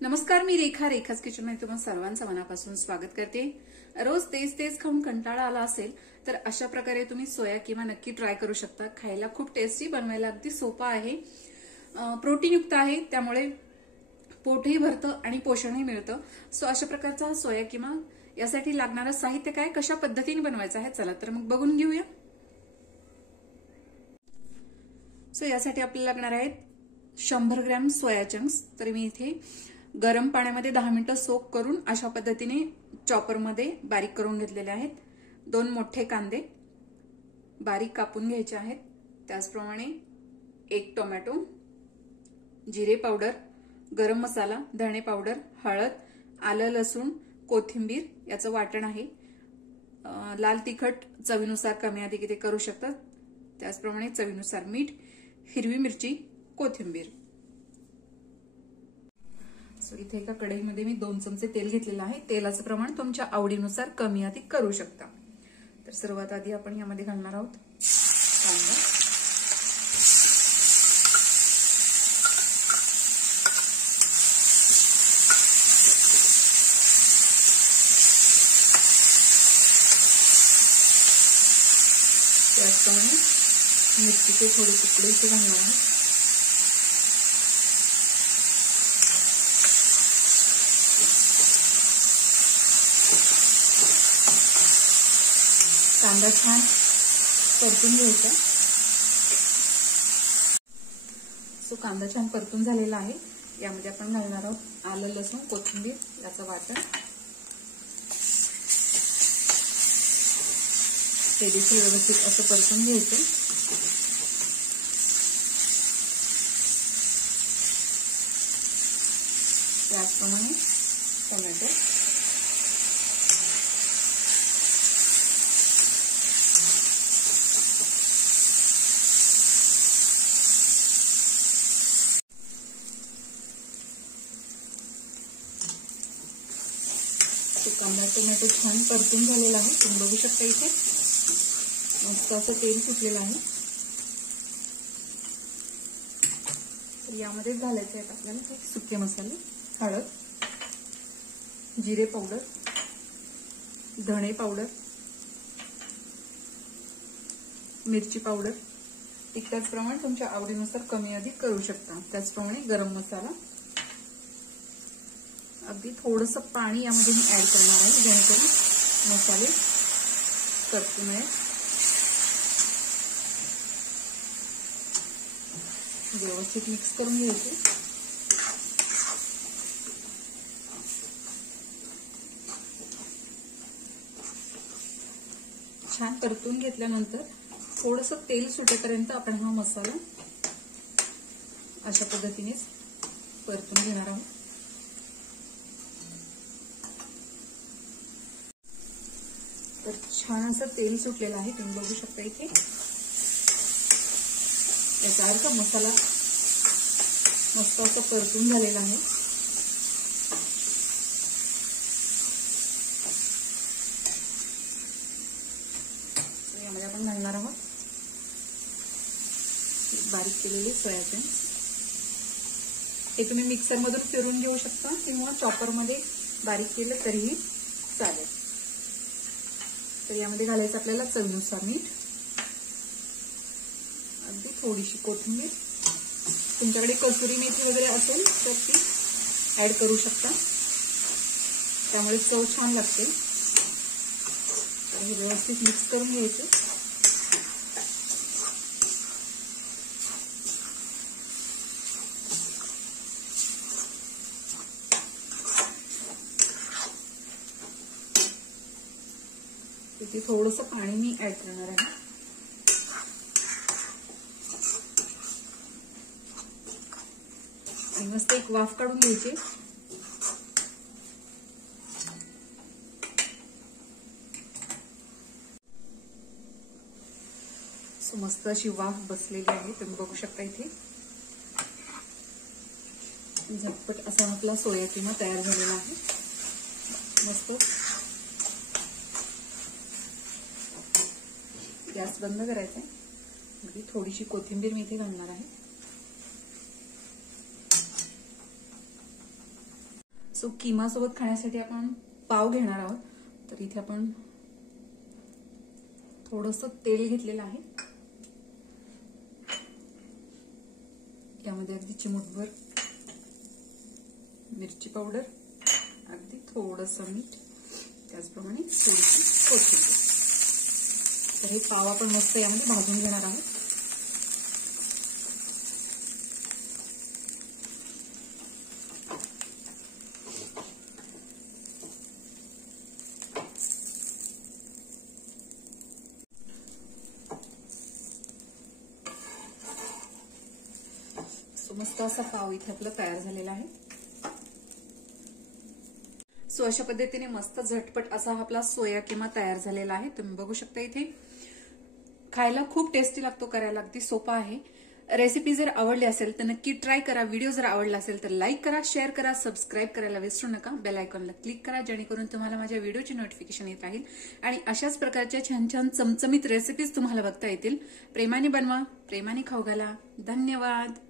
नमस्कार, मी रेखा रेखाच किचन मध्ये तुम्हा सर्वांचं मनापासून स्वागत करते। रोज तेच तेच खाऊन कंटाळा आला असेल तर अशा प्रकारे तुम्ही सोया किमा नक्की ट्राय करू शकता। खायला खूप टेस्टी, बनवायला अगदी सोपा आहे, प्रोटीन युक्त आहे, त्यामुळे पोटही भरतं आणि पोषणही मिळतं। सो अशा प्रकारचा हा सोया किमा, यासाठी लागणारं साहित्य काय, कशा पद्धतीने बनवायचं आहे, चला तर मग बघून घेऊया। सो यासाठी आपल्याला लागणार आहेत 100 ग्रॅम सोया चंक्स। तर मी इथे गरम पाण्यामध्ये 10 मिनिटं सोक करून अशा पद्धतीने चॉपरमध्ये बारीक करून घेतलेले आहेत। 2 मोठे कांदे बारीक कापून घ्यायचे आहेत, त्याचप्रमाणे 1 टोमॅटो, जिरे पावडर, गरम मसाला, धणे पावडर, हळद, आलं लसूण, कोथिंबीर याचं वाटण आहे, लाल तिखट चवीनुसार कमी अधिक ते करू शकतात, त्याचप्रमाणे चवीनुसार मीठ, हिरवी मिरची, कोथिंबीर। सो इथे एका कढईमध्ये मी 2 चमचे तेल घेतलेलं आहे। तेलाचं प्रमाण तुमच्या आवडीनुसार कमी अधिक करू शकता। तर सर्वात आधी आपण यामध्ये घालणार आहोत कांदा, त्याचप्रमाणे मिरचीचे थोडे तुकडे इथे घालणार आहोत। कांदा छान परतून घ्यायचा। सो कांदा छान परतून झालेला आहे, यामध्ये आपण घालणार आहोत आलं लसूण कोथिंबीर याचं वाटण। ते देखील व्यवस्थित असं परतून घ्यायचं। त्याचप्रमाणे टोमॅटो, कांदा टोमॅटो छान परतून झालेला आहे, तुम्ही बघू शकता इथे मस्त असं तेल सुटलेलं आहे। तर यामध्ये घालायचे आहेत आपल्याला सुके मसाले, हळद, जिरे पावडर, धणे पावडर, मिरची पावडर, तिखटाचं प्रमाण तुमच्या आवडीनुसार कमी अधिक करू शकता, त्याचप्रमाणे गरम मसाला, अगदी थोडंसं पाणी यामध्ये मी ऍड करणार आहे जेणेकरून मसाले करपू नये। व्यवस्थित मिक्स करून घ्यायचे। छान परतून घेतल्यानंतर थोडंसं तेल सुटेपर्यंत आपण हा मसाला अशा पद्धतीनेच परतून घेणार आहोत। तर छान असं तेल सुटलेलं आहे, तुम्ही बघू शकता इथे। याचा अर्थ मसाला मस्त असं परतून झालेला आहे। यामध्ये आपण घालणार आहोत बारीक केलेले सोयाबीन। हे तुम्ही मिक्सर मधून फिरून घेऊ शकता किंवा चॉपर मध्ये बारीक केलं तरीही चालेल। तर यामध्ये घालायचं आपल्याला चवीनुसार मीठ, अगदी थोडीशी कोथिंबीर, तुमच्याकडे कसुरी मेथी वगैरे असेल तर ती ऍड करू शकता, त्यामुळे चव छान लागते। हे व्यवस्थित मिक्स करून घ्यायचं। इथे थोडंसं पाणी मी ऍड करणार आहे। आणि मस्त एक वाफ काढून घ्यायची। सो मस्त अशी वाफ बसलेली आहे, तुम्ही बघू शकता इथे। झटपट असा आपला सोया किमा तयार झालेला आहे। मस्त गॅस बंद करायचा आहे। थोडीशी कोथिंबीर मी इथे घालणार आहे। सो किमा सोबत खाण्यासाठी आपण पाव घेणार आहोत. तर इथे आपण थोडंसं तेल घेतलेलं आहे. यामध्ये अगदी चिमूटभर मिरची पावडर, अगदी थोडंसं मीठ, त्याचप्रमाणे थोडीशी कोथिंबीर. तर हे पाव आपण मस्त यामध्ये भाजून घेणार आहोत. मस्त असा पाव इथे आपला तयार झालेला आहे. सो अशा पद्धतीने मस्त झटपट असा हा आपला सोया किमा तयार झालेला आहे. तुम्ही बघू शकता इथे. खायला खूप टेस्टी लागतो, करायला अगदी सोपा आहे. रेसिपी जर आवडली असेल तर नक्की ट्राय करा. व्हिडिओ जर आवडला असेल तर लाईक करा, शेअर करा, सबस्क्राईब करायला विसरू नका. बेल आयकॉनला क्लिक करा जेणेकरून तुम्हाला माझ्या व्हिडिओची नोटिफिकेशन येत राहील आणि अशाच प्रकारच्या छान छान चमचमीत रेसिपीज तुम्हाला बघता येतील. प्रेमाने बनवा, प्रेमाने खाऊ घाला. धन्यवाद.